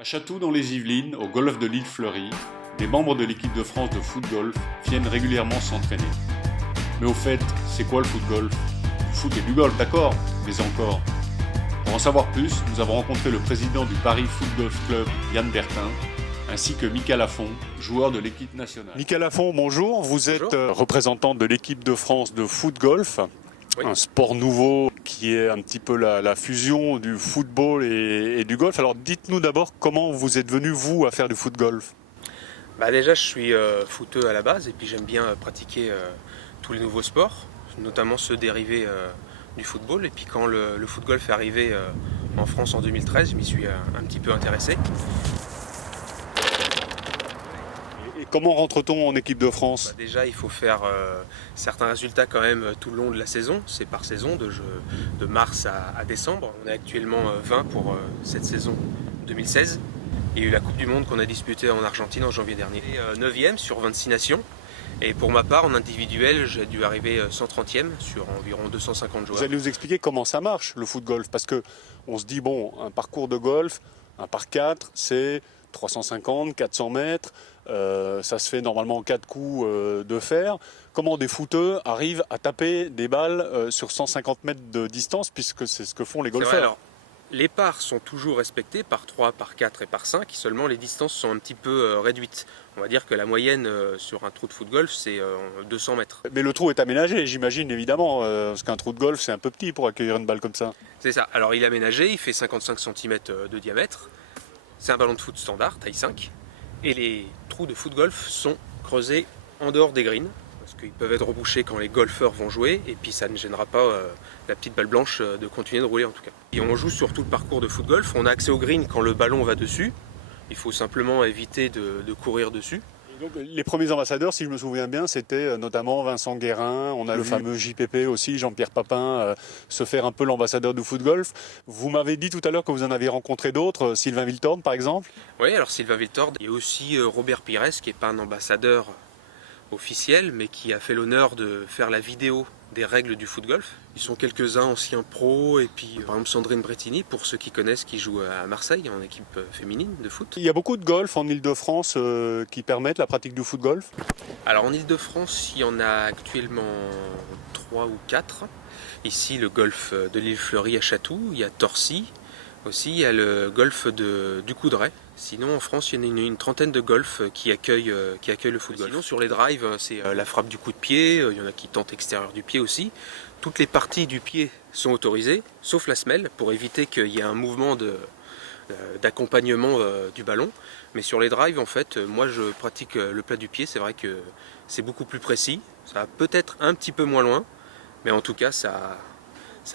À Chatou dans les Yvelines, au golf de l'île Fleury, des membres de l'équipe de France de foot-golf viennent régulièrement s'entraîner. Mais au fait, c'est quoi le foot-golf? Du foot et du golf, d'accord, mais encore. Pour en savoir plus, nous avons rencontré le président du Paris Foot Golf Club, Yann Bertin, ainsi que Mika Lafont, joueur de l'équipe nationale. Mika Lafont, bonjour. Vous êtes représentant de l'équipe de France de foot-golf. Oui. Un sport nouveau qui est un petit peu la fusion du football et du golf. Alors dites-nous d'abord comment vous êtes venu, vous, à faire du foot-golf. Déjà je suis footeux à la base et puis j'aime bien pratiquer tous les nouveaux sports, notamment ceux dérivés du football. Et puis quand le foot-golf est arrivé en France en 2013, je m'y suis un petit peu intéressé. Et comment rentre-t-on en équipe de France? Déjà il faut faire certains résultats quand même tout le long de la saison, c'est par saison, de mars à décembre. On est actuellement 20 pour cette saison 2016. Il y a eu la Coupe du Monde qu'on a disputée en Argentine en janvier dernier. 9e sur 26 nations. Et pour ma part, en individuel, j'ai dû arriver 130e sur environ 250 joueurs. Vous allez nous expliquer comment ça marche, le foot-golf? Parce qu'on se dit, bon, un parcours de golf, un par 4, c'est 350, 400 mètres. Ça se fait normalement en 4 coups de fer. Comment des footeux arrivent à taper des balles sur 150 mètres de distance, puisque c'est ce que font les golfeurs? Les parts sont toujours respectées par 3, par 4 et par 5, seulement les distances sont un petit peu réduites. On va dire que la moyenne sur un trou de foot-golf, c'est 200 mètres. Mais le trou est aménagé, j'imagine, évidemment, parce qu'un trou de golf, c'est un peu petit pour accueillir une balle comme ça. C'est ça. Alors il est aménagé, il fait 55 cm de diamètre. C'est un ballon de foot standard, taille 5. Et les trous de foot-golf sont creusés en dehors des greens, parce qu'ils peuvent être rebouchés quand les golfeurs vont jouer, et puis ça ne gênera pas la petite balle blanche de continuer de rouler en tout cas. Et on joue sur tout le parcours de foot-golf, on a accès au green quand le ballon va dessus, il faut simplement éviter de courir dessus. Et donc, les premiers ambassadeurs, si je me souviens bien, c'était notamment Vincent Guérin, on a le fameux JPP aussi, Jean-Pierre Papin, se faire un peu l'ambassadeur du foot-golf. Vous m'avez dit tout à l'heure que vous en avez rencontré d'autres, Sylvain Wiltord par exemple? Oui, alors Sylvain Wiltord, il y a aussi Robert Pires, qui n'est pas un ambassadeur officiel, mais qui a fait l'honneur de faire la vidéo des règles du foot-golf. Ils sont quelques-uns anciens pros, et puis par exemple Sandrine Brettini, pour ceux qui connaissent, qui joue à Marseille en équipe féminine de foot. Il y a beaucoup de golf en Ile-de-France qui permettent la pratique du foot-golf? Alors en Ile-de-France, il y en a actuellement 3 ou 4. Ici, le golf de l'île Fleury à Chatou, il y a Torcy. Aussi, il y a le golf du Coudray. Sinon, en France, il y en a une trentaine de golfs qui accueillent le football. Sinon, sur les drives, c'est la frappe du coup de pied. Il y en a qui tentent extérieur du pied aussi. Toutes les parties du pied sont autorisées, sauf la semelle, pour éviter qu'il y ait un mouvement d'accompagnement du ballon. Mais sur les drives, en fait, moi, je pratique le plat du pied. C'est vrai que c'est beaucoup plus précis. Ça va peut-être un petit peu moins loin, mais en tout cas, ça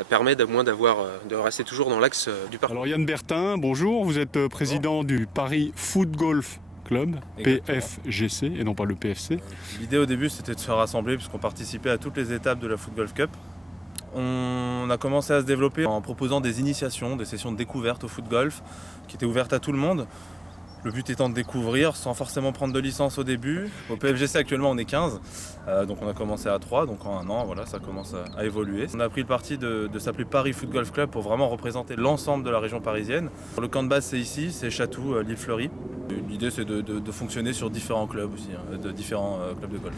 permet de rester toujours dans l'axe du parcours. Alors Yann Bertin, bonjour, vous êtes président du Paris Foot Golf Club, exactement. PFGC et non pas le PFC. L'idée au début c'était de se rassembler puisqu'on participait à toutes les étapes de la Foot Golf Cup. On a commencé à se développer en proposant des initiations, des sessions de découverte au foot golf qui étaient ouvertes à tout le monde. Le but étant de découvrir sans forcément prendre de licence au début. Au PFGC actuellement on est 15, donc on a commencé à 3, donc en un an voilà, ça commence à évoluer. On a pris le parti de s'appeler Paris Foot Golf Club pour vraiment représenter l'ensemble de la région parisienne. Le camp de base c'est ici, c'est Chatou, l'île Fleury. L'idée c'est de fonctionner sur différents clubs aussi, de différents clubs de golf.